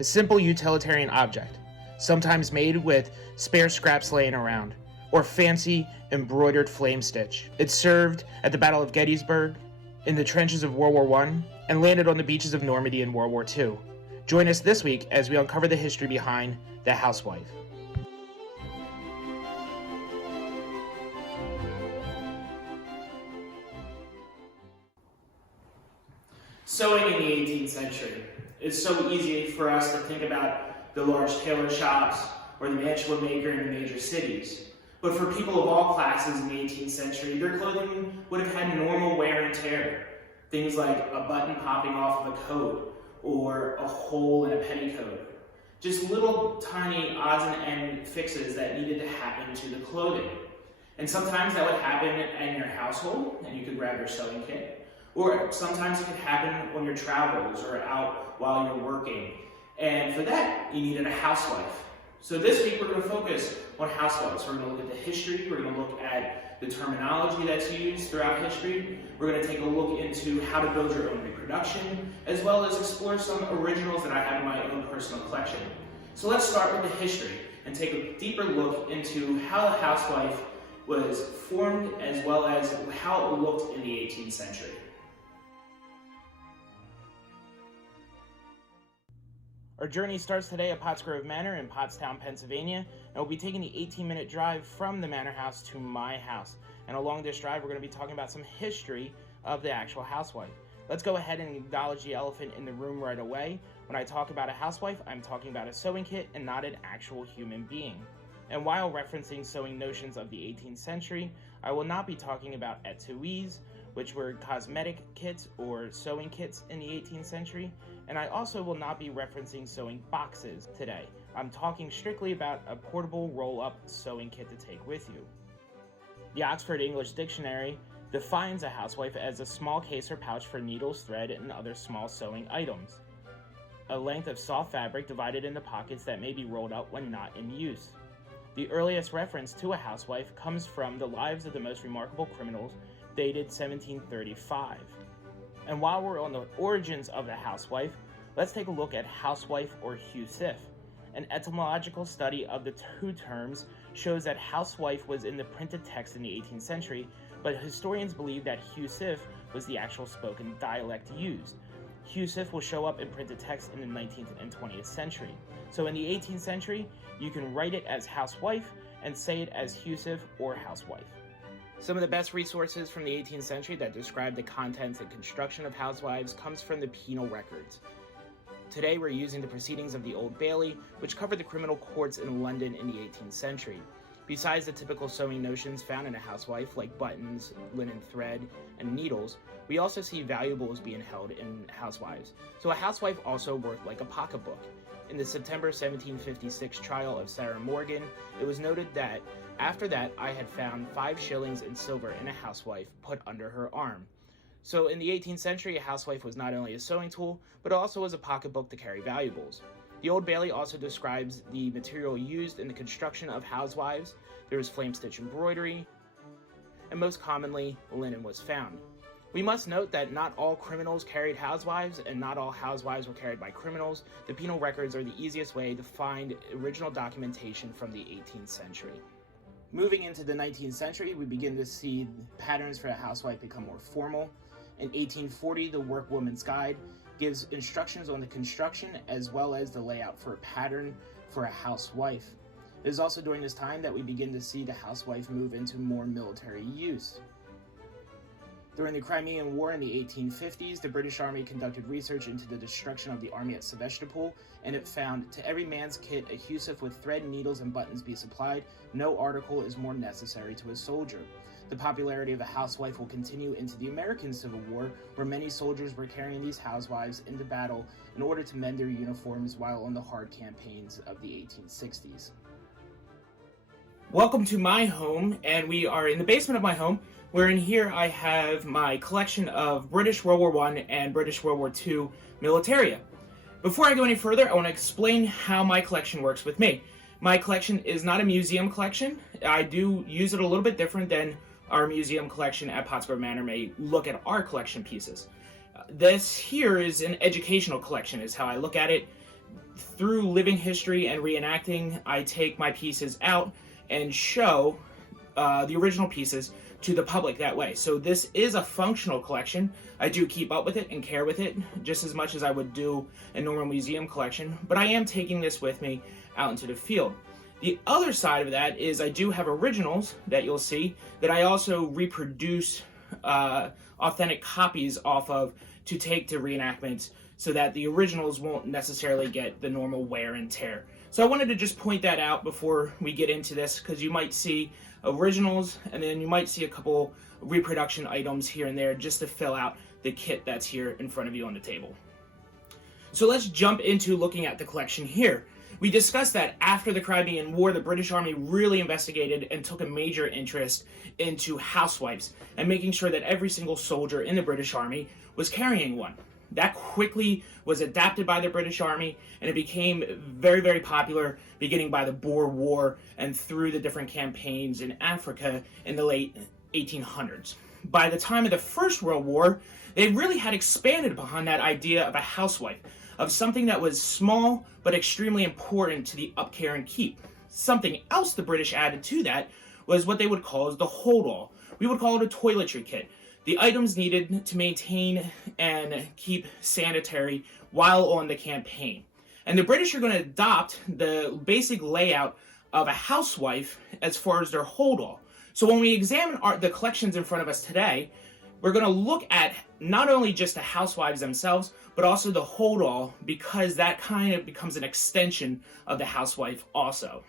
a simple utilitarian object, sometimes made with spare scraps laying around, or fancy embroidered flame stitch. It served at the Battle of Gettysburg, in the trenches of World War I, and landed on the beaches of Normandy in World War II. Join us this week as we uncover the history behind the housewife. Sewing in the 18th century. It's so easy for us to think about the large tailor shops or the mantua maker in the major cities. But for people of all classes in the 18th century, their clothing would have had normal wear and tear. Things like a button popping off of a coat or a hole in a petticoat. Just little tiny odds and end fixes that needed to happen to the clothing. And sometimes that would happen in your household and you could grab your sewing kit. Or sometimes it could happen on your travels or out while you're working. And for that, you needed a housewife. So this week we're going to focus on housewives. We're going to look at the history, we're going to look at the terminology that's used throughout history, we're going to take a look into how to build your own reproduction, as well as explore some originals that I have in my own personal collection. So let's start with the history and take a deeper look into how the housewife was formed as well as how it looked in the 18th century. Our journey starts today at Pottsgrove Manor in Pottstown, Pennsylvania, and we'll be taking the 18-minute drive from the manor house to my house. And along this drive, we're going to be talking about some history of the actual housewife. Let's go ahead and acknowledge the elephant in the room right away. When I talk about a housewife, I'm talking about a sewing kit and not an actual human being. And while referencing sewing notions of the 18th century, I will not be talking about etuis, which were cosmetic kits or sewing kits in the 18th century, and I also will not be referencing sewing boxes today. I'm talking strictly about a portable roll-up sewing kit to take with you. The Oxford English Dictionary defines a housewife as a small case or pouch for needles, thread, and other small sewing items. A length of soft fabric divided into pockets that may be rolled up when not in use. The earliest reference to a housewife comes from the Lives of the Most Remarkable Criminals, dated 1735. And while we're on the origins of the housewife, let's take a look at housewife or Husif. An etymological study of the two terms shows that housewife was in the printed text in the 18th century, but historians believe that Husif was the actual spoken dialect used. Husif will show up in printed text in the 19th and 20th century. So in the 18th century, you can write it as housewife and say it as Husif or housewife. Some of the best resources from the 18th century that describe the contents and construction of housewives comes from the penal records. Today we're using the proceedings of the Old Bailey, which covered the criminal courts in London in the 18th century. Besides the typical sewing notions found in a housewife, like buttons, linen thread, and needles, we also see valuables being held in housewives. So a housewife also worked like a pocketbook. In the September 1756 trial of Sarah Morgan, it was noted that after that I had found 5 shillings in silver in a housewife put under her arm. So in the 18th century, a housewife was not only a sewing tool, but also was a pocketbook to carry valuables. The Old Bailey also describes the material used in the construction of housewives. There was flame stitch embroidery, and most commonly, linen was found. We must note that not all criminals carried housewives, and not all housewives were carried by criminals. The penal records are the easiest way to find original documentation from the 18th century. Moving into the 19th century, we begin to see patterns for a housewife become more formal. In 1840, the Workwoman's Guide gives instructions on the construction as well as the layout for a pattern for a housewife. It is also during this time that we begin to see the housewife move into more military use. During the Crimean War in the 1850s, the British Army conducted research into the destruction of the army at Sevastopol, and it found, to every man's kit a Husif with thread, needles, and buttons be supplied. No article is more necessary to a soldier. The popularity of the housewife will continue into the American Civil War, where many soldiers were carrying these housewives into battle in order to mend their uniforms while on the hard campaigns of the 1860s. Welcome to my home, and we are in the basement of my home, where in here I have my collection of British World War I and British World War II militaria. Before I go any further, I want to explain how my collection works with me. My collection is not a museum collection. I do use it a little bit different than our museum collection at Pottsgrove Manor may look at our collection pieces. This here is an educational collection, is how I look at it. Through living history and reenacting, I take my pieces out and show the original pieces to the public that way. So this is a functional collection. I do keep up with it and care with it just as much as I would do a normal museum collection, but I am taking this with me out into the field. The other side of that is I do have originals that you'll see that I also reproduce authentic copies off of to take to reenactments so that the originals won't necessarily get the normal wear and tear. So I wanted to just point that out before we get into this, because you might see originals and then you might see a couple reproduction items here and there just to fill out the kit that's here in front of you on the table. So let's jump into looking at the collection here. We discussed that after the Crimean War, the British Army really investigated and took a major interest into housewives and making sure that every single soldier in the British Army was carrying one. That quickly was adapted by the British Army, and it became very, very popular beginning by the Boer War and through the different campaigns in Africa in the late 1800s. By the time of the First World War, they really had expanded upon that idea of a housewife, of something that was small but extremely important to the upkeep and keep. Something else the British added to that was what they would call as the hold-all. We would call it a toiletry kit. The items needed to maintain and keep sanitary while on the campaign. And the British are going to adopt the basic layout of a housewife as far as their hold-all. So when we examine the collections in front of us today, we're going to look at not only just the housewives themselves, but also the hold-all, because that kind of becomes an extension of the housewife also.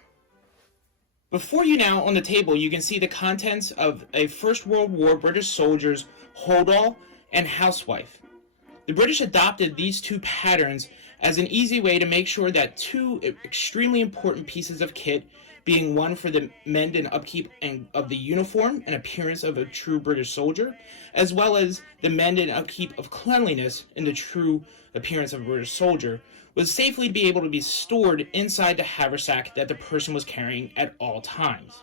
Before you now on the table, you can see the contents of a First World War British soldier's hold-all and housewife. The British adopted these two patterns as an easy way to make sure that two extremely important pieces of kit, being one for the mend and upkeep of the uniform and appearance of a true British soldier, as well as the mend and upkeep of cleanliness in the true appearance of a British soldier, was safely to be able to be stored inside the haversack that the person was carrying at all times.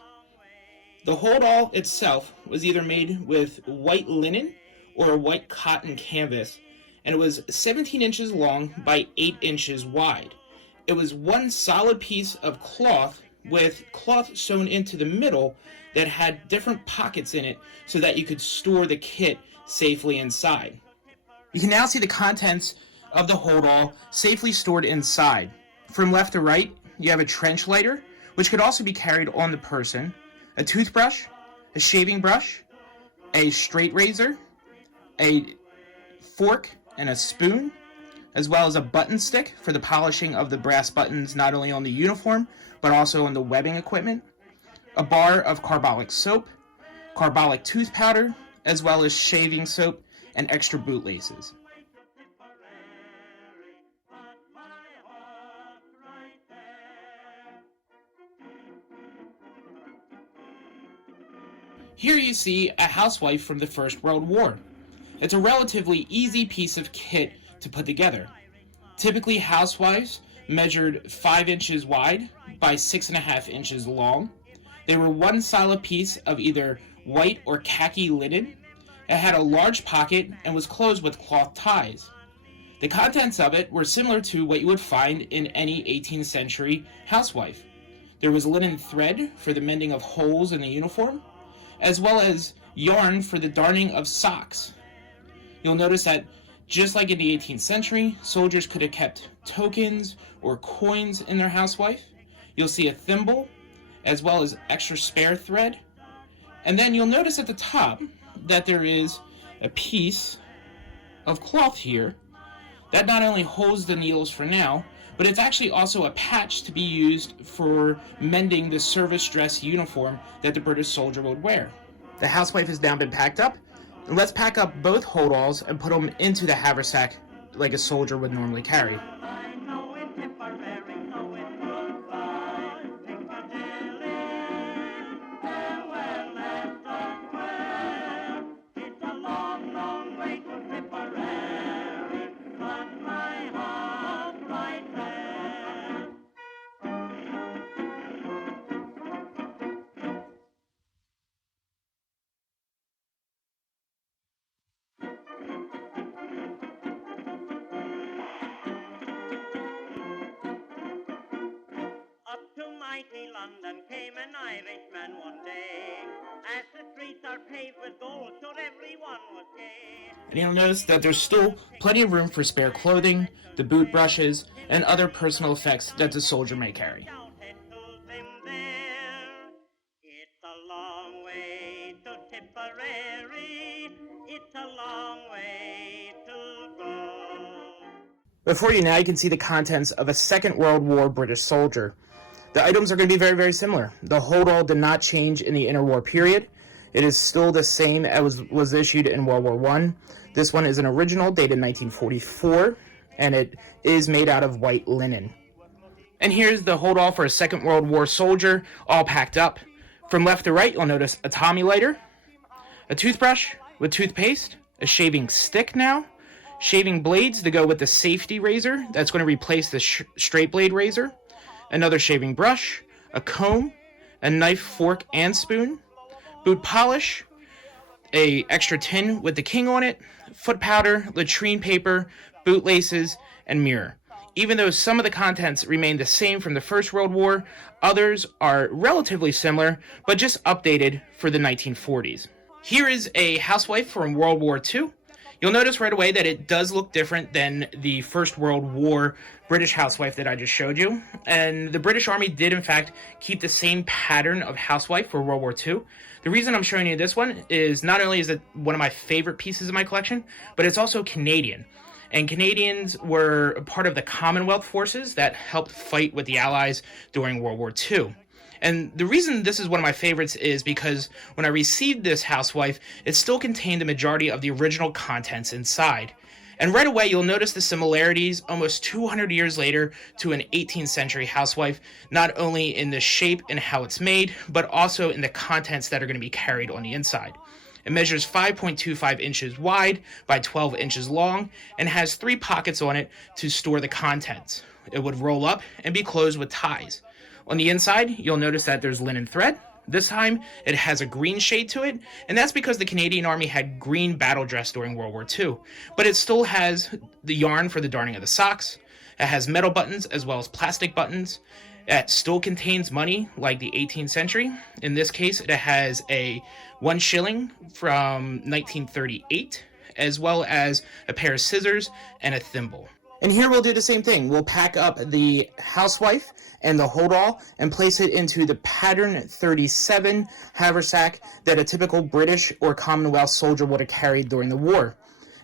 The hold-all itself was either made with white linen or a white cotton canvas, and it was 17 inches long by 8 inches wide. It was one solid piece of cloth with cloth sewn into the middle that had different pockets in it so that you could store the kit safely inside. You can now see the contents of the hold-all safely stored inside. From left to right, you have a trench lighter, which could also be carried on the person, a toothbrush, a shaving brush, a straight razor, a fork and a spoon, as well as a button stick for the polishing of the brass buttons not only on the uniform, but also on the webbing equipment, a bar of carbolic soap, carbolic tooth powder, as well as shaving soap and extra bootlaces. Here you see a housewife from the First World War. It's a relatively easy piece of kit to put together. Typically, housewives measured 5 inches wide by 6.5 inches long. They were one solid piece of either white or khaki linen. It had a large pocket and was closed with cloth ties. The contents of it were similar to what you would find in any 18th century housewife. There was linen thread for the mending of holes in the uniform, as well as yarn for the darning of socks. You'll notice that just like in the 18th century, soldiers could have kept tokens or coins in their housewife. You'll see a thimble, as well as extra spare thread. And then you'll notice at the top that there is a piece of cloth here that not only holds the needles for now, but it's actually also a patch to be used for mending the service dress uniform that the British soldier would wear. The housewife has now been packed up. Let's pack up both hold-alls and put them into the haversack like a soldier would normally carry. London came an Irishman one day. As the streets are paved with gold, so everyone was gay. And you'll notice that there's still plenty of room for spare clothing, the boot brushes, and other personal effects that the soldier may carry. It's a long way to Tipperary. It's a long way to go. Before you now, you can see the contents of a Second World War British soldier. The items are going to be very, very similar. The hold-all did not change in the interwar period. It is still the same as was issued in World War I. This one is an original dated 1944, and it is made out of white linen. And here's the hold-all for a Second World War soldier, all packed up. From left to right, you'll notice a Tommy lighter, a toothbrush with toothpaste, a shaving stick now, shaving blades to go with the safety razor that's going to replace the straight blade razor, another shaving brush, a comb, a knife, fork, and spoon, boot polish, a extra tin with the king on it, foot powder, latrine paper, boot laces, and mirror. Even though some of the contents remain the same from the First World War, others are relatively similar, but just updated for the 1940s. Here is a housewife from World War II. You'll notice right away that it does look different than the First World War British housewife that I just showed you. And the British Army did, in fact, keep the same pattern of housewife for World War II. The reason I'm showing you this one is not only is it one of my favorite pieces of my collection, but it's also Canadian. And Canadians were part of the Commonwealth forces that helped fight with the Allies during World War II. And the reason this is one of my favorites is because when I received this housewife, it still contained the majority of the original contents inside. And right away, you'll notice the similarities almost 200 years later to an 18th century housewife, not only in the shape and how it's made, but also in the contents that are going to be carried on the inside. It measures 5.25 inches wide by 12 inches long and has 3 pockets on it to store the contents. It would roll up and be closed with ties. On the inside, you'll notice that there's linen thread. This time, it has a green shade to it, and that's because the Canadian Army had green battle dress during World War II. But it still has the yarn for the darning of the socks. It has metal buttons as well as plastic buttons. It still contains money like the 18th century. In this case, it has a 1 shilling from 1938, as well as a pair of scissors and a thimble. And here we'll do the same thing. We'll pack up the housewife and the hold-all and place it into the pattern 37 haversack that a typical British or Commonwealth soldier would have carried during the war.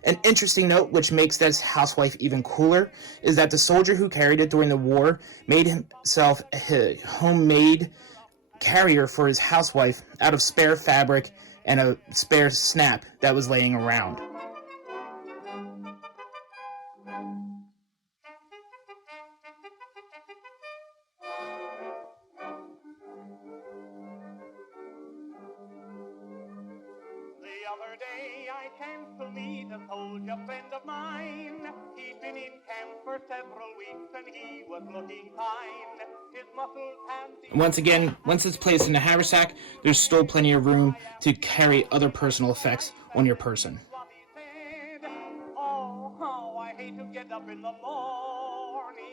An interesting note, which makes this housewife even cooler, is that the soldier who carried it during the war made himself a homemade carrier for his housewife out of spare fabric and a spare snap that was laying around. The other day I chanced to meet a soldier friend of mine. He'd been in camp for several weeks and he was looking fine. His muscles and Once again, once it's placed in the haversack, there's still plenty of room to carry other personal effects on your person. what he said. Oh, how I hate to get up in the morning.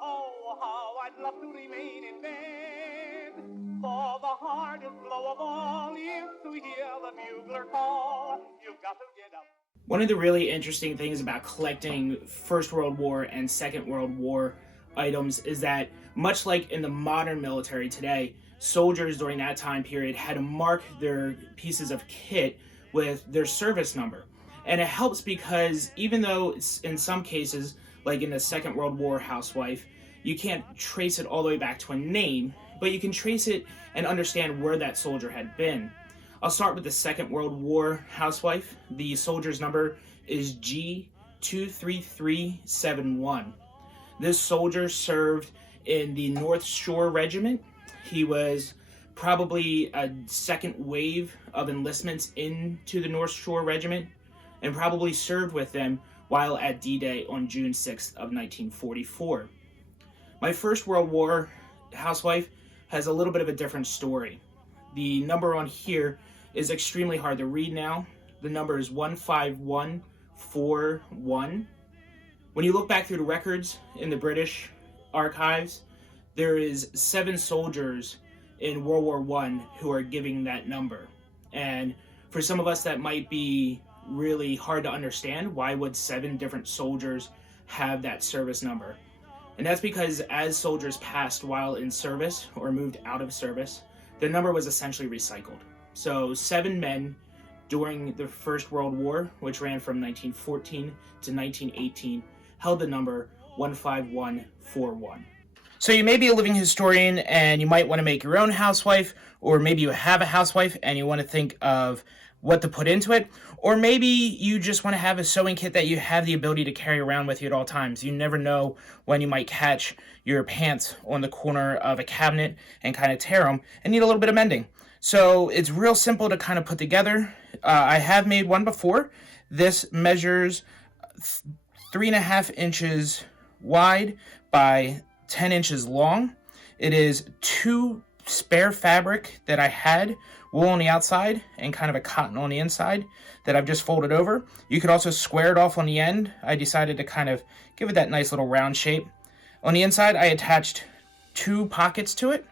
Oh, how I'd love to remain in bed. For the hardest blow of all is to hear the bugler call. You've got to get up. One of the really interesting things about collecting First World War and Second World War items is that, much like in the modern military today, soldiers during that time period had to mark their pieces of kit with their service number. And it helps because even though it's, in some cases, like in the Second World War housewife, you can't trace it all the way back to a name, but you can trace it and understand where that soldier had been. I'll start with the Second World War housewife. The soldier's number is G23371. This soldier served in the North Shore Regiment. He was probably a second wave of enlistments into the North Shore Regiment and probably served with them while at D-Day on June 6th of 1944. My First World War housewife has a little bit of a different story. The number on here is extremely hard to read now. The number is 15141. When you look back through the records in the British archives, there is 7 soldiers in World War I who are giving that number. And for some of us, that might be really hard to understand. Why would 7 different soldiers have that service number? And that's because as soldiers passed while in service or moved out of service, the number was essentially recycled. So 7 men during the First World War, which ran from 1914 to 1918, held the number 15141. So you may be a living historian and you might want to make your own housewife, or maybe you have a housewife and you want to think of what to put into it, or maybe you just want to have a sewing kit that you have the ability to carry around with you at all times. You never know when you might catch your pants on the corner of a cabinet and kind of tear them and need a little bit of mending. So it's real simple to kind of put together. I have made one before. This measures 3.5 inches wide by 10 inches long. It is 2 spare fabric that I had, wool on the outside and kind of a cotton on the inside, that I've just folded over. You could also square it off on the end. I decided to kind of give it that nice little round shape. On the inside, I attached 2 pockets to it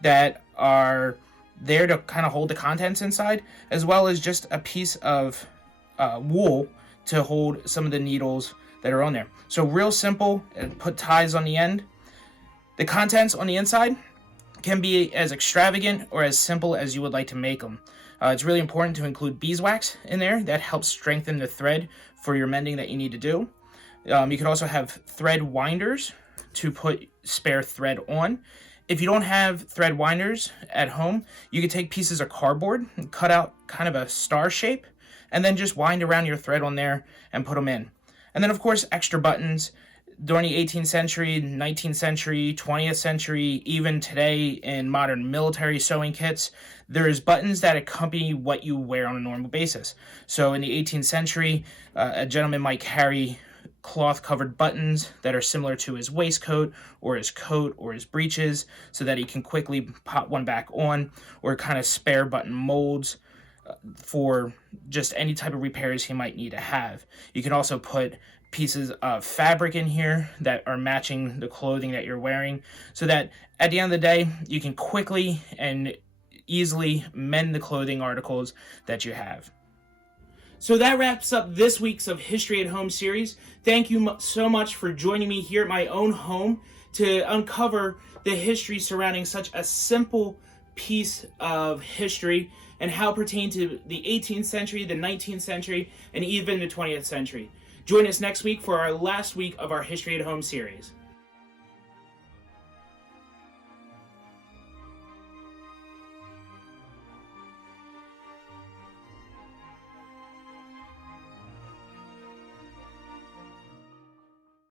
that are there to kind of hold the contents inside, as well as just a piece of wool to hold some of the needles that are on there. So real simple, and put ties on the end. The contents on the inside can be as extravagant or as simple as you would like to make them. It's really important to include beeswax in there. That helps strengthen the thread for your mending that you need to do. You could also have thread winders to put spare thread on. If you don't have thread winders at home, you could take pieces of cardboard and cut out kind of a star shape, and then just wind around your thread on there and put them in. And then, of course, extra buttons. During the 18th century, 19th century, 20th century, even today in modern military sewing kits, there's buttons that accompany what you wear on a normal basis. So in the 18th century, a gentleman might carry cloth-covered buttons that are similar to his waistcoat or his coat or his breeches, so that he can quickly pop one back on, or kind of spare button molds for just any type of repairs he might need to have. You can also put pieces of fabric in here that are matching the clothing that you're wearing, so that at the end of the day, you can quickly and easily mend the clothing articles that you have. So that wraps up this week's of History at Home series. Thank you so much for joining me here at my own home to uncover the history surrounding such a simple piece of history and how it pertained to the 18th century, the 19th century, and even the 20th century. Join us next week for our last week of our History at Home series.